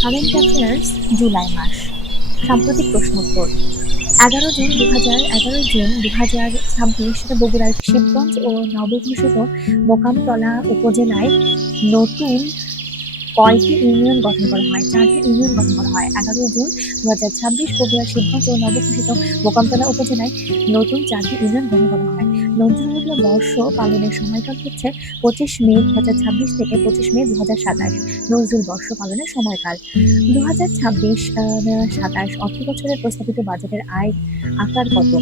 Current affairs, July মাস। সাম্প্রতিক প্রশ্নোত্তর। 11 June 2026 বগুড়ার শিবগঞ্জ ও নবঘোষিত মোকামতলা উপজেলায় নতুন কয়টি ইউনিয়ন গঠন করা হয়? 4টি ইউনিয়ন গঠন করা হয়। 11 জুন 2026 বগুড়ার শিবগঞ্জ ও নবঘোষিত মোকামতলা উপজেলায় নতুন 4টি ইউনিয়ন গঠন করা হয়। নজরুল বর্ষ পালনের সময়কাল হচ্ছে 25 মে 2026 থেকে 25 মে 2027। নজরুল বর্ষ পালনের সময়কাল 2026-27 অর্থবছরের প্রস্তাবিত বাজেটের আয় আকার কত?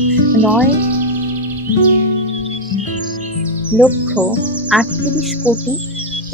9,38,00,00,000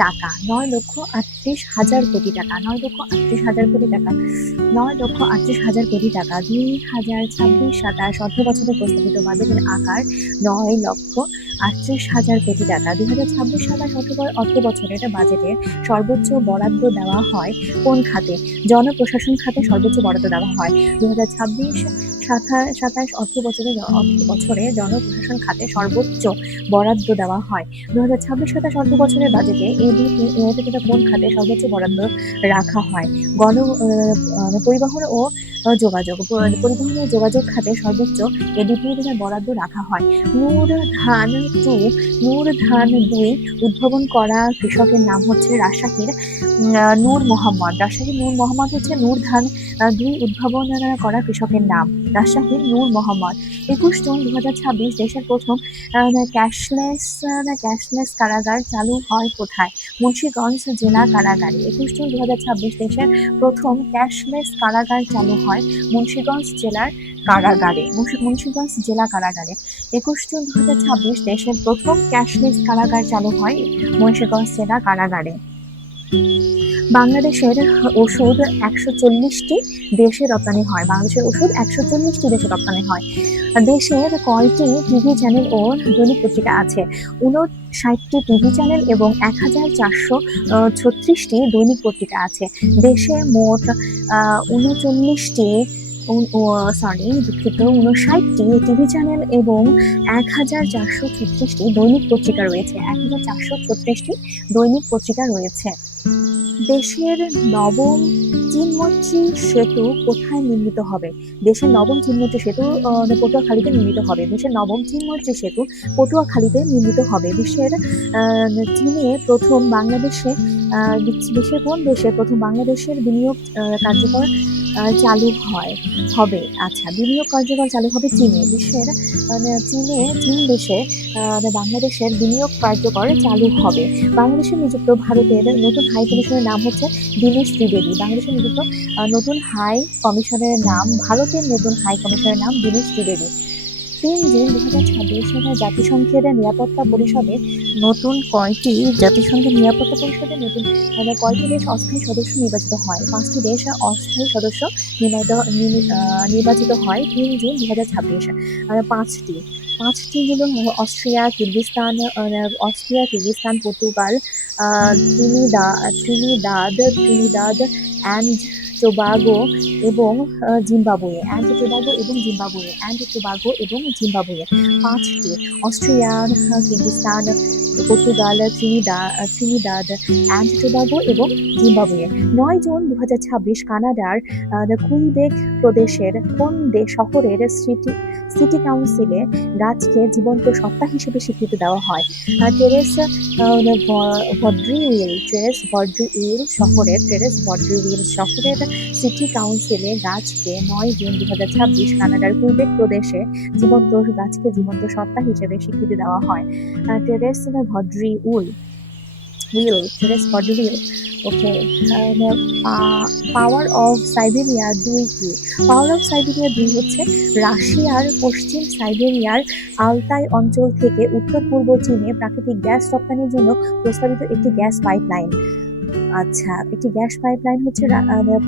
টাকা। 9,38,000 কোটি টাকা। 9,38,000 কোটি টাকা। 2026-27 অর্থবছরের প্রস্তাবিত বাজেটের আকার 9,38,000 কোটি টাকা। 2026-27 অর্থবছরের বাজেটে সর্বোচ্চ বরাদ্দ দেওয়া হয় কোন খাতে? জনপ্রশাসন খাতে সর্বোচ্চ বরাদ্দ দেওয়া হয়। 2026-27 অর্থবছরে জনপ্রশাসন খাতে সর্বোচ্চ বরাদ্দ দেওয়া হয়। 2026-27 অর্থবছরের বাজেটে এডিপি কোন খাতে সর্বোচ্চ বরাদ্দ রাখা হয়? পরিবহন ও যোগাযোগ খাতে সর্বোচ্চ এডিপি বরাদ্দ রাখা হয়। নূর ধান 2 উদ্ভাবন করা কৃষকের নাম হচ্ছে রাজশাহীর নূর মোহাম্মদ। রাজশাহীর নূর মোহাম্মদ হচ্ছে নূর ধান 2 উদ্ভাবন করা কৃষকের নাম রাজশাহীর নূর মোহাম্মদ। 21 জুন 2026 দেশের প্রথম ক্যাশলেস কারাগার চালু হয় কোথায়? মুন্সিগঞ্জ জেলা কারাগারে। 21 জুন 2026 দেশের প্রথম ক্যাশলেস কারাগার চালু হয় মুন্সিগঞ্জ জেলা কারাগারে। 21 জুন 2026 দেশের প্রথম ক্যাশলেস কারাগার চালু হয় মুন্সিগঞ্জ জেলা কারাগারে। বাংলাদেশের ওষুধ 140টি দেশে রপ্তানি হয়। বাংলাদেশের ওষুধ 140টি দেশে রপ্তানি হয়। দেশের কয়টি টিভি চ্যানেল ও দৈনিক পত্রিকা আছে? 59টি টিভি চ্যানেল এবং 1,436টি দৈনিক পত্রিকা আছে। দেশে মোট 59টি টিভি চ্যানেল এবং 1,436টি দৈনিক পত্রিকা রয়েছে। 1,436টি দৈনিক পত্রিকা রয়েছে। দেশের নবম চিনমৈত্রী সেতু কোথায় নির্মিত হবে? দেশের নবম চিনমৈত্রী সেতু পটুয়াখালীতে নির্মিত হবে। দেশের নবম চিনমৈত্রী সেতু পটুয়াখালীতে নির্মিত হবে। চীনে প্রথম বাংলাদেশে দেশের কোন দেশে প্রথম বাংলাদেশের বিনিয়োগ কার্যকর চালু হবে? আচ্ছা, বিনিয়োগ কার্যকর চালু হবে চীনে। চীন দেশে বাংলাদেশের বিনিয়োগ কার্যকর চালু হবে। বাংলাদেশে নিযুক্ত ভারতের নতুন হাই কমিশনের নাম হচ্ছে দীনেশ ত্রিবেদী। বাংলাদেশে নিযুক্ত নতুন হাই কমিশনের নাম ভারতের নতুন হাই কমিশনের নাম দীনেশ ত্রিবেদী। 3 জুন 2026 সালে জাতিসংঘের নিরাপত্তা পরিষদে নতুন কয়টি দেশ অস্থায়ী সদস্য নির্বাচিত হয়? 5টি দেশ অস্থায়ী সদস্য নির্বাচিত হয় 3 জুন 2026। 5টি হলো Austria, Kyrgyzstan, Portugal, Trinidad and Tobago এবং জিম্বাবুয়ে। 5টি Austria, Kyrgyzstan, Portugal, Trinidad and Tobago এবং জিম্বাবুয়ে। 9 জুন 2026 কানাডার কুইবেক প্রদেশের কোন শহরের সিটি কাউন্সিলে গাছকে জীবন্ত সত্তা হিসেবে স্বীকৃতি দেওয়া হয়? টেরেস ভদ্রিউইল শহরের সিটি কাউন্সিলে গাছকে 9 জুন 2026 কানাডার কুইবেক প্রদেশে গাছকে জীবন্ত সত্তা হিসেবে স্বীকৃতি দেওয়া হয়। টেরেস ভদ্রিউইল। ওকে। পাওয়ার অফ সাইবেরিয়া 2 কি? পাওয়ার অফ সাইবেরিয়া 2 হচ্ছে রাশিয়ার পশ্চিম সাইবেরিয়ার আলতাই অঞ্চল থেকে উত্তর-পূর্ব চীনে প্রাকৃতিক গ্যাস রপ্তানির জন্য প্রস্তাবিত একটি গ্যাস পাইপলাইন। আচ্ছা, একটি গ্যাস পাইপলাইন হচ্ছে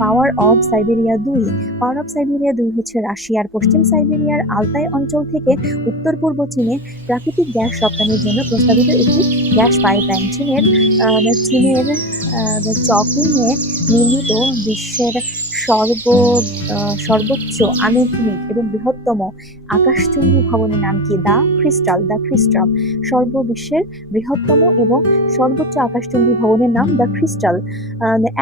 পাওয়ার of Siberia 2। Power of Siberia 2 হচ্ছে রাশিয়ার পশ্চিম সাইবেরিয়ার আলতাই অঞ্চল থেকে উত্তর-পূর্ব চীনে প্রাকৃতিক গ্যাস রপ্তানির জন্য প্রস্তাবিত একটি গ্যাস পাইপলাইন। চীনের চকিংয়ে নির্মিত বিশ্বের সর্বোচ্চ আনুভূমিক এবং বৃহত্তম আকাশচুম্বী ভবনের নাম কি? The crystal. বিশ্বের বৃহত্তম এবং সর্বোচ্চ আকাশচুম্বী ভবনের নাম দ্য ক্রিস্টাল।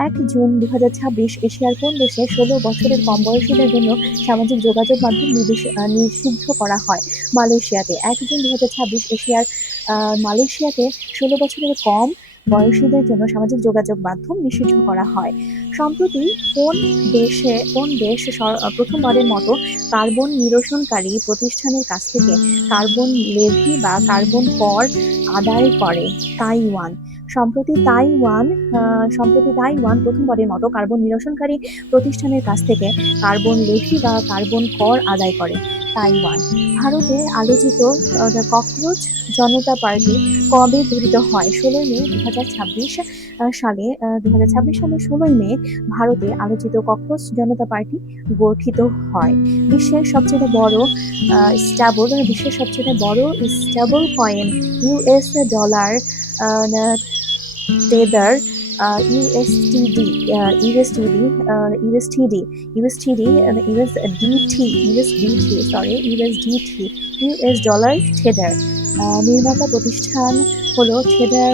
1 জুন 2026 এশিয়ার কোন দেশে 16 বছরের কম বয়সীদের জন্য সামাজিক যোগাযোগ মাধ্যম নিষিদ্ধ করা হয়? মালয়েশিয়াতে। 1 জুন 2026 এশিয়ার মালয়েশিয়াতে 16 বছরের কম বয়সীদের জন্য সামাজিক যোগাযোগ মাধ্যম নিষিদ্ধ করা হয়। সম্প্রতি কোন দেশ প্রথমবারের মতো কার্বন নিরসনকারী প্রতিষ্ঠানের কাছ থেকে কার্বন লেভি বা কার্বন কর আদায় করে? তাইওয়ান। সম্প্রতি তাইওয়ান প্রথমবারের মতো কার্বন নিরসনকারী প্রতিষ্ঠানের কাছ থেকে কার্বন লেভি বা কার্বন কর আদায় করে। তাইওয়ান। ভারতে আলোচিত ককরোচ জনতা পার্টি কবে গঠিত হয়? 16 মে 2026 সালে 16 মে ভারতে আলোচিত ককরোচ জনতা পার্টি গঠিত হয়। বিশ্বের সবচেয়ে বড় stablecoin US dollar tether US dollar tether. নির্মাতা প্রতিষ্ঠান হলো টেদার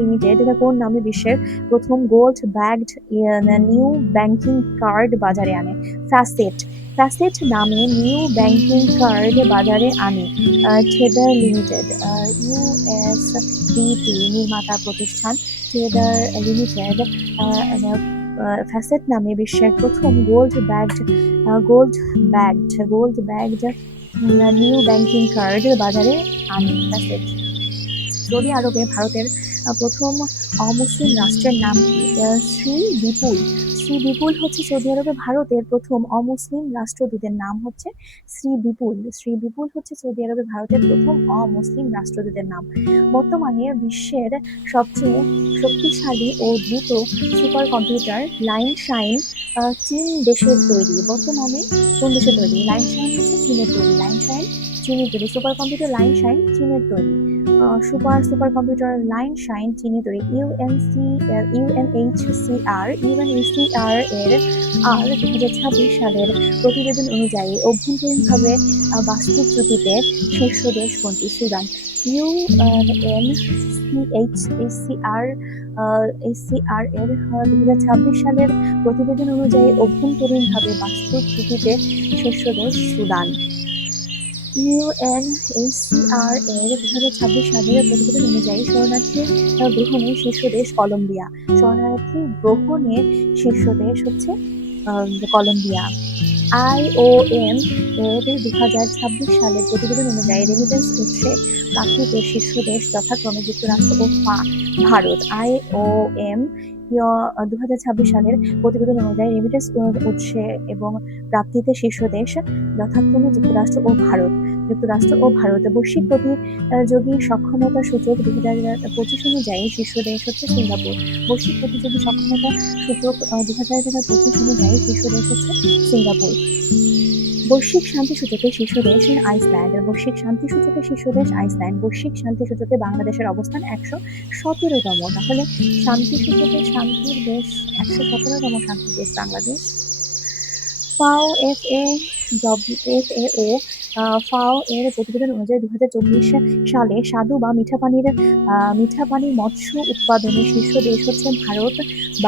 লিমিটেড। এটা কোন নামে বিশ্বের প্রথম gold bagged new banking card বাজারে আনে? ফ্যাসেট নামে নিউ ব্যাংকিং কার্ড বাজারে আনে টেদার লিমিটেড। ইউএসডিটি নির্মাতা প্রতিষ্ঠান টেদার লিমিটেড ফ্যাসেট নামে বিশ্বের প্রথম gold bagged new banking card বাজারে আনে ফ্যাসেট। সৌদি আরবে ভারতের প্রথম অমুসলিম রাষ্ট্রের নাম কি? শ্রী বিপুল হচ্ছে সৌদি আরবে ভারতের প্রথম অমুসলিম রাষ্ট্রদূতের নাম হচ্ছে শ্রী বিপুল হচ্ছে সৌদি আরবে ভারতের প্রথম অমুসলিম রাষ্ট্রদূতের নাম। বর্তমানে বিশ্বের সবচেয়ে শক্তিশালী ও দ্রুত সুপার কম্পিউটার লাইনশাইন চীন দেশের তৈরি। বর্তমানে কোন দেশে তৈরি? লাইনশাইন হচ্ছে চীনের তৈরি। সুপার কম্পিউটার লাইনশাইন চীনের তৈরি। সুপার কম্পিউটার লাইনশাইন চীনে তৈরি। UNHCR এর 2026 সালের প্রতিবেদন অনুযায়ী অভ্যন্তরীণভাবে বাস্তুচ্যুতিতে শীর্ষ দেশ কোনটি? সুদান। UNHCR এর 2026 সালের প্রতিবেদন অনুযায়ী অভ্যন্তরীণভাবে বাস্তুচ্যুতিতে শীর্ষ দেশ সুদান। UNHCR এর 2026 সালের প্রতিবেদন অনুযায়ী শরণার্থী গ্রহণে শীর্ষ দেশ কলম্বিয়া। হচ্ছে কলম্বিয়া। IOM এর 2026 সালের প্রতিবেদন অনুযায়ী রেমিটেন্স উৎসে প্রাপ্তিতে শীর্ষ দেশ যথাক্রমে যুক্তরাষ্ট্র ও ভারত। IOM 2026 সালের প্রতিবেদন অনুযায়ী রেমিটেন্স উৎসে এবং প্রাপ্তিতে শীর্ষ দেশ যথাক্রমে যুক্তরাষ্ট্র ও ভারত। বৈশ্বিক প্রতিযোগী সক্ষমতা সূচক 2025 অনুযায়ী শীর্ষ দেশ হচ্ছে সিঙ্গাপুর। বৈশ্বিক প্রতিযোগী সক্ষমতা সূচক 2025 অনুযায়ী শীর্ষ দেশ হচ্ছে সিঙ্গাপুর। বৈশ্বিক শান্তি সূচকে শীর্ষ দেশ আইসল্যান্ড। বৈশ্বিক শান্তি সূচকে বাংলাদেশের অবস্থান 117তম। তাহলে শান্তির দেশ 117তম শান্তির দেশ বাংলাদেশ। FAO এর প্রতিবেদন অনুযায়ী 2024 সালে স্বাদু বা মিঠা পানির মৎস্য উৎপাদনে শীর্ষ দেশ হচ্ছে ভারত।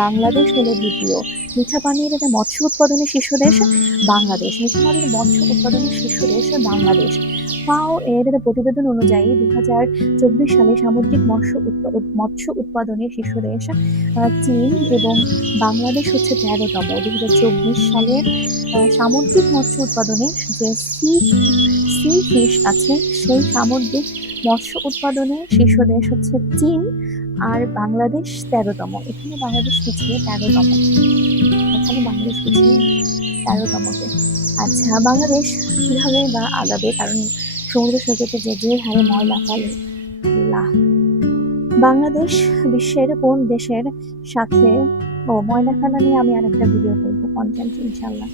বাংলাদেশ হলো দ্বিতীয়। মিঠা পানির মৎস্য উৎপাদনে শীর্ষ দেশ বাংলাদেশ। FAO এর প্রতিবেদন অনুযায়ী 2024 সালে সামুদ্রিক মৎস্য উৎপাদনে শীর্ষ দেশ চীন এবং বাংলাদেশ হচ্ছে 13তম। 2024 সালের সামুদ্রিক মৎস্য উৎপাদনে যে সি ফিশ আছে সেই সামুদ্রিক মৎস্য উৎপাদনে শীর্ষ দেশ হচ্ছে চীন আর বাংলাদেশ 13তম। এখানে বাংলাদেশ পিছিয়ে 13তমতে। আচ্ছা, বাংলাদেশ কিভাবে বা আগাবে? কারণ সমুদ্র সৈকতে যে হারে ময়লা ফেলে। বাংলাদেশ বিশ্বের কোন দেশের সাথে ময়লা ফেলা নিয়ে আমি আরেকটা ভিডিও করবো, কন্টেন্ট ইনশাল্লাহ।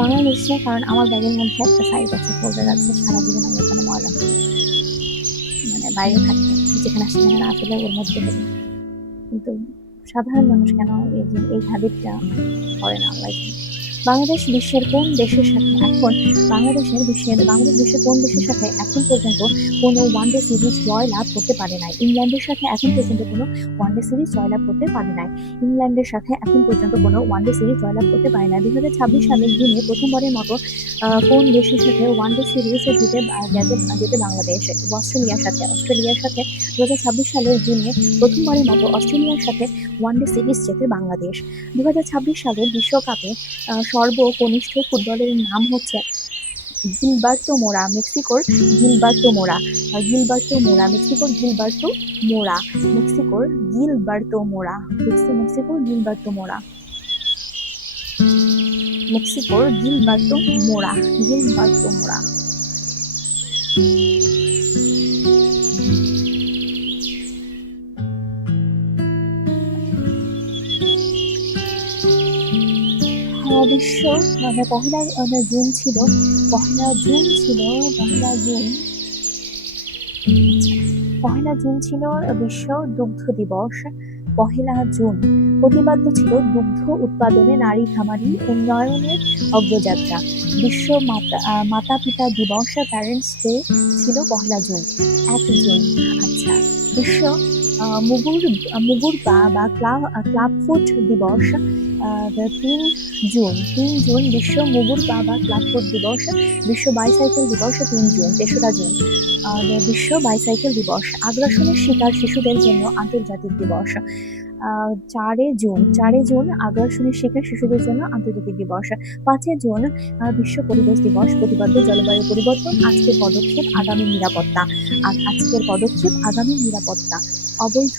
বাংলাদেশে, কারণ আমার ব্যাগের মধ্যে একটা সাইড আছে, ফোল্ডার আছে, সারা জীবন আমি ওখানে ময়লা ফেলি, মানে বাইরে থাকে, যেখানে আসে সেখানে আসলে ওর মধ্যে থাকে। কিন্তু সাধারণ মানুষ কেন এই হ্যাবিটটা করে না, আল্লাহ জানে। বাংলাদেশ বিশ্বের কোন দেশের সাথে এখন বাংলাদেশ বিশ্বের কোন দেশের সাথে এখন পর্যন্ত কোনো ওয়ানডে সিরিজ জয় লাভ করতে পারে নাই? ইংল্যান্ডের সাথে এখন পর্যন্ত কোনো ওয়ানডে সিরিজ জয় লাভ করতে পারে নাই। ইংল্যান্ডের সাথে এখন পর্যন্ত কোনো ওয়ানডে সিরিজ জয়লাভ করতে পারে নাই। 2026 সালের জুনে প্রথমবারের মতো কোন দেশের সাথে ওয়ানডে সিরিজ যেতে বাংলাদেশ? অস্ট্রেলিয়ার সাথে 2026 সালের জুনে প্রথমবারের মতো অস্ট্রেলিয়ার সাথে ওয়ানডে সিরিজ জেতে বাংলাদেশ। 2026 সালের বিশ্বকাপে সর্বকনিষ্ঠ ফুটবলের নাম হচ্ছে গিলবার্তো মোরা, মেক্সিকোর গিলবার্তো মোরা। মেক্সিকোর গিলবার্তো মোরা। মেক্সিকোর গিলবার্তো মোরা। বিশ্ব পহেলা জুন ছিল বিশ্ব দুগ্ধ দিবস। পহেলা জুন প্রতিপাদ্য ছিল দুগ্ধ উৎপাদনে নারী খামারি উন্নয়নের অগ্রযাত্রা। বিশ্ব মাতা পিতা দিবস, প্যারেন্টস ডে ছিল পহেলা জুন। 1 জুন আচ্ছা। বিশ্ব মুগুর পা বা ক্লাব ফুট দিবস। 3 জুন বিশ্ব মুগুর পা বা ক্লাব ফুট দিবস। বিশ্ব বাইসাইকেল দিবস 3 জুন। 3রা জুন বিশ্ব বাইসাইকেল দিবস। আগ্রাসনের শিকার শিশুদের জন্য আন্তর্জাতিক দিবস। 4 জুন আগ্রাসনের শিকার শিশুদের জন্য আন্তর্জাতিক দিবস। 5 জুন বিশ্ব পরিবেশ দিবস। প্রতিপাদ্য জলবায়ু পরিবর্তন, আজকের পদক্ষেপ আগামী নিরাপত্তা। অবৈধ,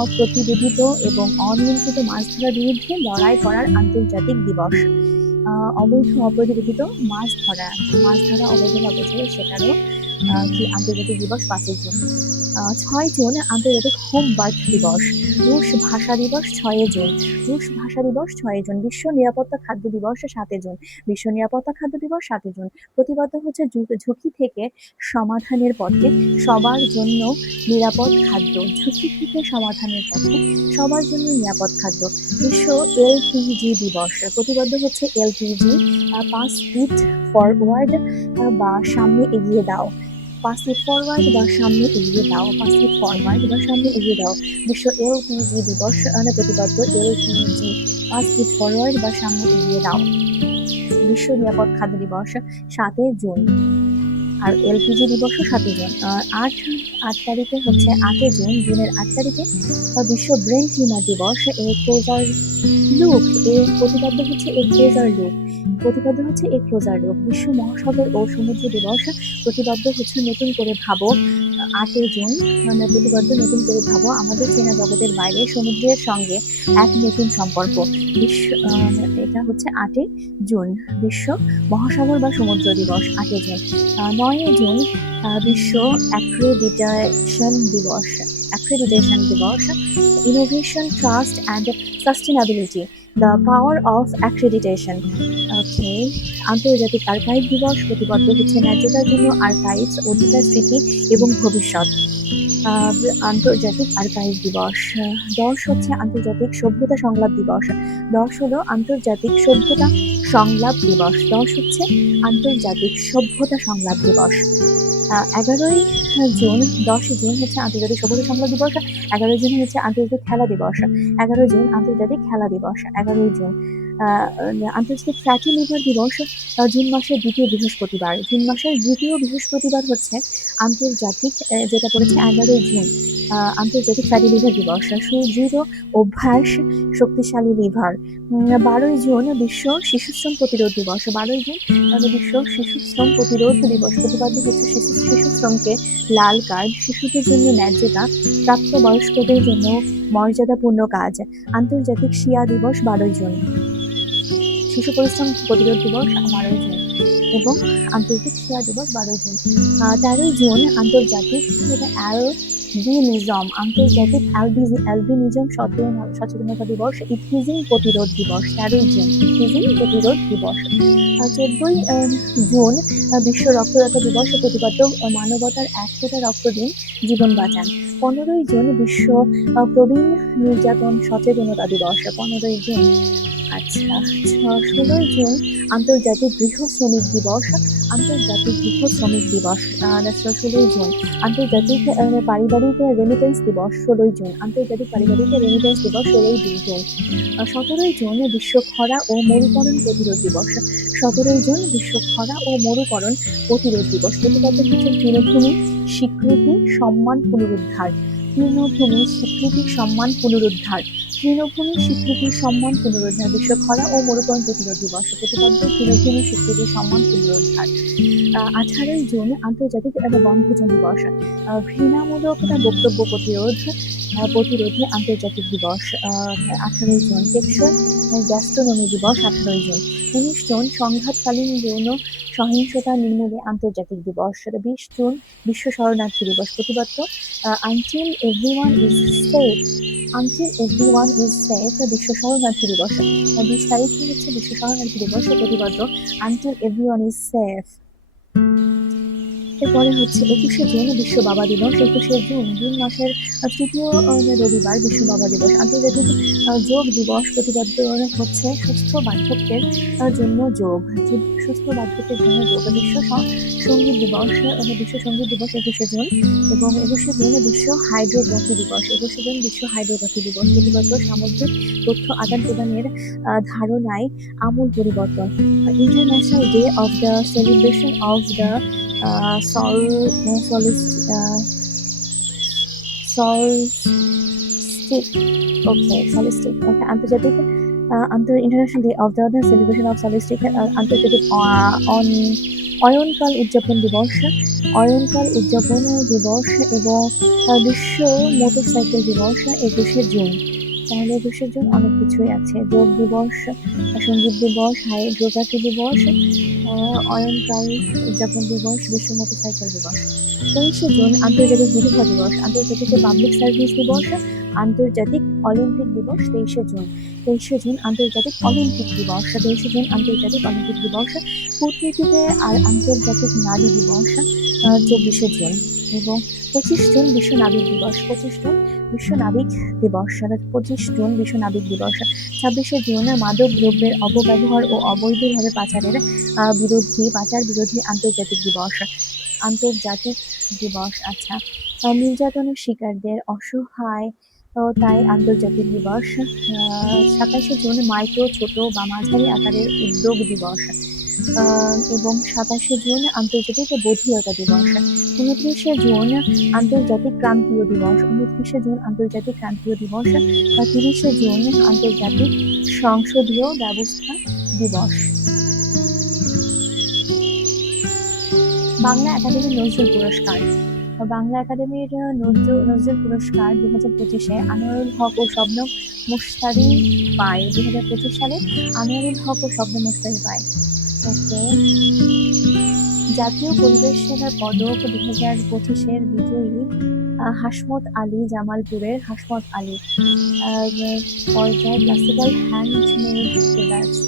অপ্রতিবেদিত এবং অনিয়ন্ত্রিত মাছ ধরার বিরুদ্ধে লড়াই করার আন্তর্জাতিক দিবস। অবৈধ অপ্রতিবেদিত মাছ ধরা অবৈধভাবে যে সেটারও আন্তর্জাতিক দিবস 5 জুন। 6 জুন আন্তর্জাতিক হোম বার্থ দিবস। রুশ ভাষা দিবস 6 জুন। বিশ্ব নিরাপত্তা খাদ্য দিবস 7 জুন। প্রতিপাদ্য হচ্ছে ঝুঁকি থেকে সমাধানের পথে সবার জন্য নিরাপদ খাদ্য। বিশ্ব এলপিজি দিবস। প্রতিপাদ্য হচ্ছে এলপিজি, পাস ইট ফরওয়ার্ড বা সামনে এগিয়ে দাও। বিশ্ব এলপিজি দিবস প্রতিপাদ্য এলপিজি, পাস ইট ফরওয়ার্ড বা সামনে এগিয়ে দাও। বিশ্ব নিরাপদ খাদ্য দিবস 7 জুন আর এলপিজি দিবসও 7 জুন। 8 তারিখে হচ্ছে 8 জুন। জুনের 8 তারিখে বিশ্ব ব্রেন টিউমার দিবস। প্রতিপাদ্য হচ্ছে বিশ্ব মহাসাগর ও সমুদ্র দিবস। প্রতিপাদ্য হচ্ছে নতুন করে ভাবো। 8 জুন প্রতিপাদ্য নতুন করে ভাবো আমাদের চেনা জগতের বাইরে সমুদ্রের সঙ্গে এক নতুন সম্পর্ক। এটা হচ্ছে 8 জুন বিশ্ব মহাসাগর বা সমুদ্র দিবস। 8 জুন। 9 জুন বিশ্ব অ্যাক্রেডিটেশন দিবস। Innovation, trust and sustainability, the power of accreditation. আন্তর্জাতিক আর্কাইভ দিবস। প্রতিপাদ্য হচ্ছে ন্যায্যতার জন্য আর্কাইভস, অধিকার, স্মৃতি এবং ভবিষ্যৎ। আন্তর্জাতিক আর্কাইভ দিবস। 10 হচ্ছে আন্তর্জাতিক সভ্যতা সংলাপ দিবস। 10 হলো আন্তর্জাতিক সভ্যতা সংলাপ দিবস। 10 হচ্ছে আন্তর্জাতিক সভ্যতা সংলাপ দিবস। 11 জুন 10 জুন হচ্ছে আন্তর্জাতিক সভ্যতা সংলাপ দিবস। 11 জুন হচ্ছে আন্তর্জাতিক খেলা দিবস। 11 জুন আন্তর্জাতিক খেলা দিবস। 11 জুন আন্তর্জাতিক ফ্যাটি লিভার দিবস। জুন মাসের দ্বিতীয় বৃহস্পতিবার হচ্ছে আন্তর্জাতিক, যেটা পড়েছে 11 জুন আন্তর্জাতিক ফ্যাটি লিভার দিবস। সুদৃঢ় অভ্যাস, শক্তিশালী লিভার। 12 জুন বিশ্ব শিশুশ্রম প্রতিরোধ দিবস। 12 জুন বিশ্ব শিশুশ্রম প্রতিরোধ দিবস। প্রতিপাদ্য হচ্ছে শিশুশ্রমকে লাল কার্ড, শিশুদের জন্য ন্যায্যতা, প্রাপ্তবয়স্কদের জন্য মর্যাদাপূর্ণ কাজ। আন্তর্জাতিক শিয়া দিবস 12 জুন। শিশু পরিশ্রম প্রতিরোধ দিবস 12 জুন এবং আন্তর্জাতিক শিয়া দিবস 12 জুন। 13 জুন আন্তর্জাতিক বিনিজম আন্তর্জাতিক অ্যালবিনিজম সচেতনতা দিবস, ইথিজিং প্রতিরোধ দিবস 13ই জুন, ইথিজিং প্রতিরোধ দিবস। 14ই জুন বিশ্ব রক্তদাতা দিবস, প্রতিপাদ্য মানবতার 1 ফোঁটা রক্ত দিন, জীবন বাঁচান। 15ই জুন বিশ্ব প্রবীণ নির্যাতন সচেতনতা দিবস, 15ই জুন। আচ্ছা, 16ই জুন আন্তর্জাতিক গৃহ শ্রমিক দিবস, আন্তর্জাতিক গৃহ শ্রমিক দিবস 16ই জুন। আন্তর্জাতিক পারিবারিক রেমিটেন্স দিবস 16ই জুন, আন্তর্জাতিক পারিবারিক রেমিটেন্স দিবস 16ই জুন। 17ই জুন বিশ্ব খরা ও মরুকরণ প্রতিরোধ দিবস, 17ই জুন বিশ্ব খরা ও মরুকরণ প্রতিরোধ দিবস। প্রতিপাদ্য হচ্ছে তৃণভূমি স্বীকৃতি সম্মান পুনরুদ্ধার, তৃণভূমি স্বীকৃতি সম্মান পুনরুদ্ধার, তৃণভূমি স্বীকৃতি সম্মান পুনরুদ্ধার, বিশ্ব খরা ও মরুকরণ প্রতিরোধ দিবস। প্রতিপাদ্য তৃণভূমি স্বীকৃতি সম্মান পুনরুদ্ধার। 18ই জুন আন্তর্জাতিক বনভোজন দিবস, ঘৃণামূলক বক্তব্য প্রতিরোধে আন্তর্জাতিক দিবস 18ই জুন। টেকসই গ্যাস্ট্রোনমি দিবস 18ই জুন। 19 জুন সংঘাতকালীন যৌন সহিংসতা নির্মূলে আন্তর্জাতিক দিবস। 20 জুন বিশ্ব শরণার্থী দিবস। প্রতিপাদ্য until everyone is safe, until everyone is safe বিশ্ব শরণার্থী দিবস। 20 তারিখে হচ্ছে বিশ্ব শরণার্থী দিবস, প্রতিপাদ্য আনটিল এভরিওয়ান ইজ সেফ। এরপরে হচ্ছে 21শে জুন বিশ্ব বাবা দিবস, 21শে জুন মাসের তৃতীয় রবিবার বিশ্ব বাবা দিবস। আন্তর্জাতিক যোগ দিবস, প্রতিপাদ্য হচ্ছে সুস্থ বার্ধক্যের জন্য যোগ, সুস্থ বার্ধক্যের জন্য যোগ। বিশ্ব সঙ্গীত দিবস, বিশ্ব সঙ্গীত দিবস 21শে জুন, এবং 21শে জুন বিশ্ব হাইড্রোগ্রাফি দিবস, 21শে জুন বিশ্ব হাইড্রোগ্রাফি দিবস। প্রতিপাদ্য সামুদ্রিক তথ্য আদান প্রদানের ধারণায় আমূল পরিবর্তন। International day of the celebration of the আন্তর্জাতিক international day of the celebration of solstice, আন্তর্জাতিক অয়নকাল উদযাপন দিবস, অয়নকাল উদযাপন দিবস, এবং বিশ্ব মোটরসাইকেল দিবস 21শে জুন। তাহলে 21শে জুন অনেক কিছুই আছে, যোগ দিবস, সঙ্গীত দিবস, হাইড্রোগ্রাফি দিবস, অয়নকাল উদযাপন দিবস, বিশ্ব মোটরসাইকেল দিবস। 23শে জুন আন্তর্জাতিক বিধবা দিবস, আন্তর্জাতিক পাবলিক সার্ভিস দিবস, আন্তর্জাতিক অলিম্পিক দিবস 23শে জুন। 23শে জুন আন্তর্জাতিক অলিম্পিক দিবস, 23শে জুন আন্তর্জাতিক অলিম্পিক দিবস। কূটনীতিতে আর আন্তর্জাতিক নারী দিবস 24শে জুন, এবং 25 জুন বিশ্ব নাবিক দিবস, 25 জুন বিশ্ব নাবিক দিবস, 25 জুন বিশ্ব নাবিক দিবস। 26শে জুন মাদক দ্রব্যের অপব্যবহার ও অবৈধভাবে পাচার বিরোধী আন্তর্জাতিক দিবস, আন্তর্জাতিক দিবস। আচ্ছা, নির্যাতনের শিকারদের অসহায় তাই আন্তর্জাতিক দিবস। 27শে জুন মাইক্রো, ছোট বা মাঝারি আকারের উদ্যোগ দিবস, এবং 27শে জুন আন্তর্জাতিক বধিরতা দিবস। 29শে জুন আন্তর্জাতিক ক্রান্তীয় দিবস, 29শে জুন আন্তর্জাতিক ক্রান্তীয় দিবস। 30শে জুন আন্তর্জাতিক সংসদীয় ব্যবস্থা দিবস। বাংলা একাডেমি নজরুল পুরস্কার, বাংলা একাডেমির নজরুল পুরস্কার 2025-এ আনোয়ারুল হক ও শবনম মুশতারি পায়। 2025 সালে আনোয়ারুল হক ও শবনম মুশতারি পায়। ওকে, জাতীয় পরিবেশ সেবা পদক 2025-এর বিজয়ী হাসমত আলী, জামালপুরের হাসমত আলী। পর্যায়ে ক্লাসিক্যাল হ্যান্ডমেড প্রোডাক্টস।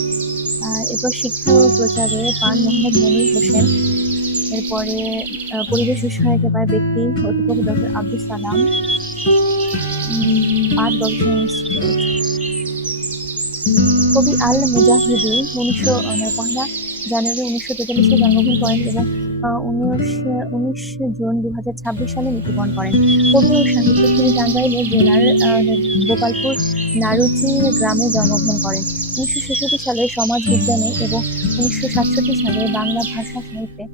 এরপর শিক্ষা ও প্রচারে পান মোহাম্মদ মনির হোসেন। এরপরে পরিবেশ বিষয়কে পায় ব্যক্তি অধ্যাপক ডক্টর আব্দুল সালাম, পাট গবেষণা ইনস্টিটিউট। কবি আল মুজাহিদি 1 জানুয়ারি 1943-এ জন্মগ্রহণ করেন এবং 19 জুন 2026 সালে মৃত্যুবরণ করেন। কবি ও সাহিত্যিক, তিনি টাঙ্গাইলের জেলার গোপালপুর নারুচি গ্রামে জন্মগ্রহণ করেন। 1966 সালে সমাজ বিজ্ঞানে এবং 1967 সালে বাংলা ভাষা সাহিত্যে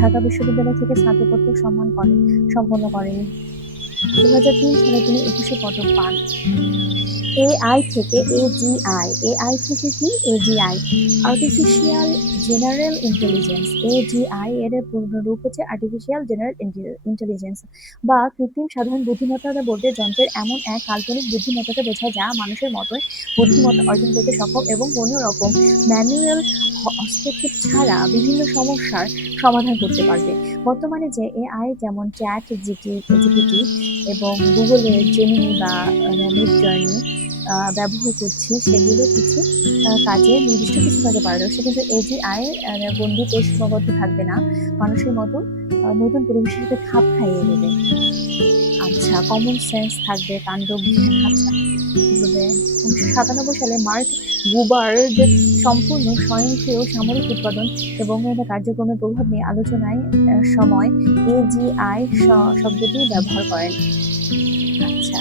ঢাকা বিশ্ববিদ্যালয় থেকে স্নাতকোত্তর সম্পন্ন করেন। 2003 সালে তিনি 21 পদক পান। এআই থেকে এজিআই, এআই থেকে কি AGI, artificial general intelligence. AGI এর পূর্ণ রূপ হচ্ছে আর্টিফিশিয়াল জেনারেল ইন্টেলিজেন্স বা কৃত্রিম সাধারণ বুদ্ধিমত্তা বলতে যন্ত্রের এমন এক কাল্পনিক বুদ্ধিমত্তাকে বোঝায় যা মানুষের মতোই বুদ্ধিমত্তা অর্জন করতে সক্ষম এবং কোনো রকম ম্যানুয়াল হস্তক্ষেপ ছাড়া বিভিন্ন সমস্যার সমাধান করতে পারবে। বর্তমানে যে এআই যেমন চ্যাট জিপিটি এবং গুগলের জেমিনি বা মিড জার্নি ব্যবহার করছি, সেগুলো কিছু কাজে নির্দিষ্ট কিছু কাজে পারদর্শী, কিন্তু এজিআই গণ্ডিতে সীমাবদ্ধ থাকবে না, মানুষের মতো নতুন পরিবেশের সাথে খাপ খাইয়ে নেবে। আচ্ছা, কমন সেন্স থাকবে, কাণ্ডজ্ঞান। আচ্ছা, 1997 সালে মার্ক গুবার্ড সম্পূর্ণ স্বয়ংক্রিয় সামরিক উৎপাদন এবং কার্যক্রমের প্রভাব নিয়ে আলোচনায় সময় এজিআই শব্দটি ব্যবহার করেন। আচ্ছা,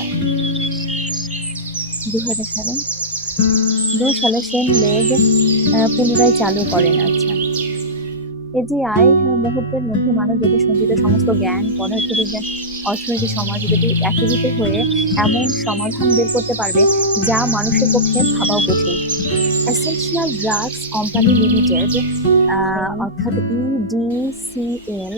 2002 সালে শেন লেগ পুনরায় চালু করেন। আচ্ছা, এজিআই মুহূর্তের মধ্যে মানব জাতির সঞ্চিত সমস্ত জ্ঞান, পদার্থবিজ্ঞান, অর্থনীতি, সমাজবিজ্ঞান একীভূত হয়ে এমন সমাধান বের করতে পারবে যা মানুষের পক্ষে ভাবাও কঠিন। এসেনশিয়াল ড্রাগস কোম্পানি লিমিটেড অর্থাৎ ইডিসিএল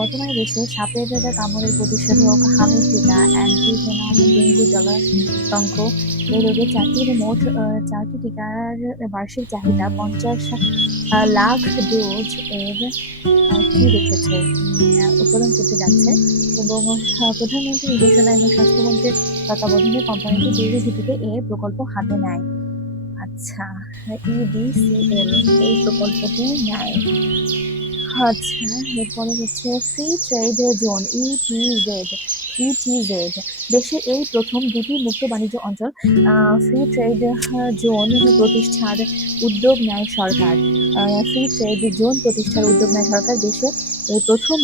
বর্তমানে দেশে সাপের কামড়ের প্রতিষেধক, হামির টিকা, অ্যান্টিভেনম, ডেঙ্গু, জলাতঙ্ক এই রোগের 4টি টিকার বার্ষিক চাহিদা 50 লাখ ডোজ এর কি রেখেছে উৎপাদন করতে যাচ্ছে এবং প্রধানমন্ত্রী নির্দেশনা এবং স্বাস্থ্যমন্ত্রীর তত্ত্বাবধানে কোম্পানিটি জরুরি ভিত্তিতে এ প্রকল্প হাতে নেয়। আচ্ছা, ইডিসিএল এই প্রকল্পটি নেয়। আচ্ছা, এরপরে হচ্ছে ফ্রি ট্রেড জোন ইটিজেড দেশে এই প্রথম দুটি মুক্ত বাণিজ্য অঞ্চল ফ্রি ট্রেড জোন প্রতিষ্ঠার উদ্যোগ নেয় সরকার। ফ্রি ট্রেড জোন প্রতিষ্ঠার উদ্যোগ নেয় সরকার। দেশে এই প্রথম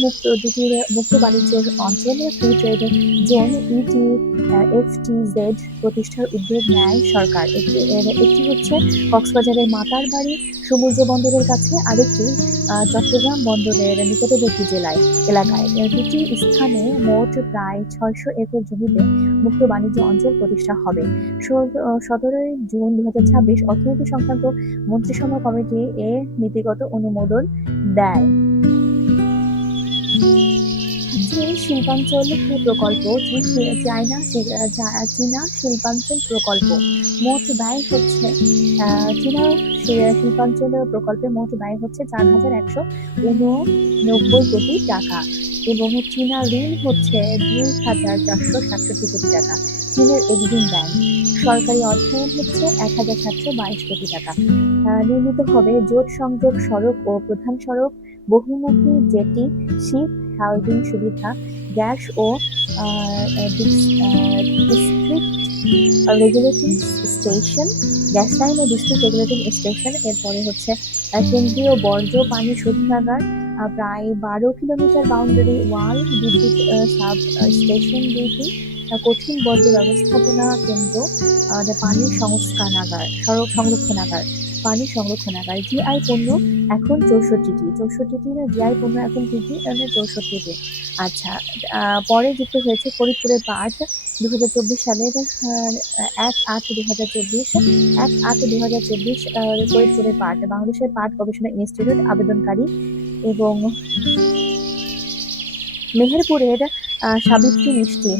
দুটি মুক্ত বাণিজ্য অঞ্চলে ফ্রি ট্রেড জোন এফটিজেড প্রতিষ্ঠার উদ্যোগ নেয় সরকার। একটি হচ্ছে কক্সবাজারের মাতারবাড়ি সমুদ্র বন্দরের কাছে, আরেকটি চট্টগ্রাম বন্দরের নিকটবর্তী এলাকায়। দুটি স্থানে মোট প্রায় 600 একর জমিতে মুক্ত বাণিজ্য অঞ্চল প্রতিষ্ঠা হবে। 17 জুন 2026 অর্থনীতি সংক্রান্ত মন্ত্রিসভা কমিটি এ নীতিগত অনুমোদন দেয়। চীন শিল্পাঞ্চল প্রকল্প, চীনা শিল্পাঞ্চল প্রকল্প মোট ব্যয় হচ্ছে চীনা শিল্পাঞ্চল প্রকল্পে মোট ব্যয় হচ্ছে 4189 কোটি টাকা এবং চীনা ঋণ হচ্ছে 2467 কোটি টাকা। চীনের এক্সিম ব্যাংক সরকারি অর্থায়ন হচ্ছে 1722 কোটি টাকা। নির্মিত হবে জোট সংযোগ সড়ক ও প্রধান সড়ক, বহুমুখী জেটি, শিপ হাউজিং সুবিধা, গ্যাস ও district regulating station, gas line ও ডিস্ট্রিক্ট রেগুলেটিং স্টেশন। এরপরে হচ্ছে কেন্দ্রীয় বর্জ্য পানি শোধনাগার, প্রায় 12 কিলোমিটার বাউন্ডারি ওয়াল, বিদ্যুৎ সাব স্টেশন 2টি, কঠিন বর্জ্য ব্যবস্থাপনা কেন্দ্র, পানি সড়ক সংরক্ষণাগার, পানি সংরক্ষণাগার। জিআই পণ্য এখন 64টি জিআই পণ্য এখন কি 64টি। আচ্ছা, পরে যুক্ত হয়েছে ফরিদপুরের পাট 2024 সালের 1/8/2024 ফরিদপুরের পাট বাংলাদেশের পাট গবেষণা ইনস্টিটিউট আবেদনকারী এবং মেহেরপুরের সাবিত্রী মিষ্টি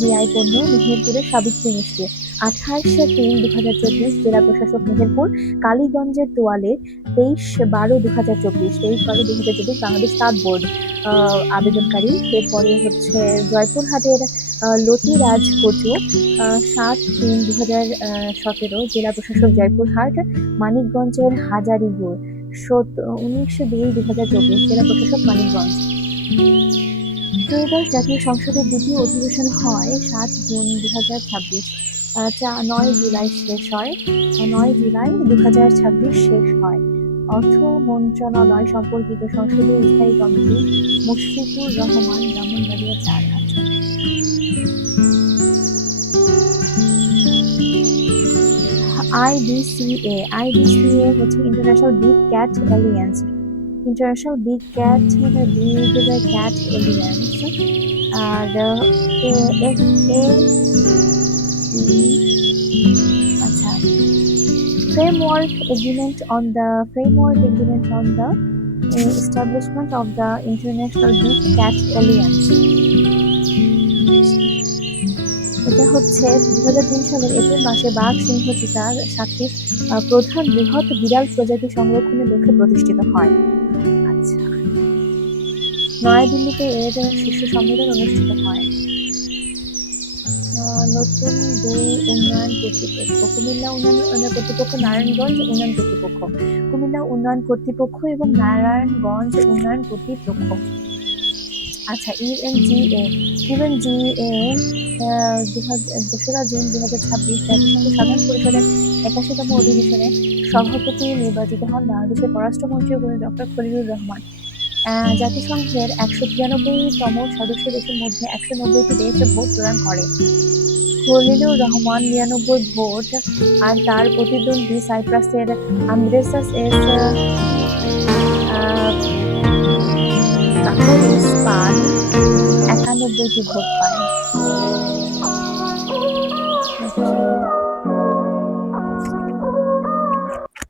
জিআই পণ্য, মেহেরপুরের সাবিত্রী মিষ্টি 28/3/2024 জেলা প্রশাসক মেহেরপুর। কালীগঞ্জের তোয়ালে 23/12/2024 বাংলাদেশ তাঁত বোর্ড আবেদনকারী। এরপরে হচ্ছে জয়পুরহাটের লতিরাজ কচু 7/3/2017 জেলা প্রশাসক জয়পুরহাট। মানিকগঞ্জের হাজারীগুড় 19/2/2024 জেলা প্রশাসক মানিকগঞ্জ। ত্রয়োদশ জাতীয় সংসদের দ্বিতীয় অধিবেশন হয় 7 জুন 2026, 9 জুলাই শেষ হয়। 9 জুলাই 2026 শেষ হয়। অর্থ মন্ত্রণালয় সম্পর্কিত সংসদীয় স্থায়ী কমিটি মুশফিকুর রহমান, ব্রাহ্মণবাড়িয়া 4। আইডিসিএ হচ্ছে international big cat alliance. International Big Cat Alliance, আর আচ্ছা, Framework Agreement on the establishment of the International Big Cat Alliance. এটা হচ্ছে 2003 সালের এপ্রিল মাসে বাঘ, সিংহ, চিতার 7টি প্রধান বৃহৎ বিড়াল প্রজাতি সংরক্ষণের লক্ষ্যে প্রতিষ্ঠিত হয়। আচ্ছা, নয়াদিল্লিতে এর শীর্ষ সম্মেলন অনুষ্ঠিত হয়। নতুন 2 উন্নয়ন কর্তৃপক্ষ, কুমিল্লা উন্নয়ন কর্তৃপক্ষ, নারায়ণগঞ্জ উন্নয়ন কর্তৃপক্ষ, কুমিল্লা উন্নয়ন কর্তৃপক্ষ এবং নারায়ণগঞ্জ উন্নয়ন কর্তৃপক্ষ। আচ্ছা, ইউএনজিএ 2রা জুন 2026 জাতিসংঘ সাধারণ পরিষদের 81তম অধিবেশনে সভাপতি নির্বাচিত হন বাংলাদেশের পররাষ্ট্রমন্ত্রী ডক্টর খলিলুর রহমান। জাতিসংঘের 193তম সদস্য দেশের মধ্যে 190টি দেশ ভোট প্রদান করে। খলিলুর রহমান 99 ভোট আর তার প্রতিদ্বন্দ্বী সাইপ্রাসের আন্দ্রেসাস এস পান 91টি ভোট পায়।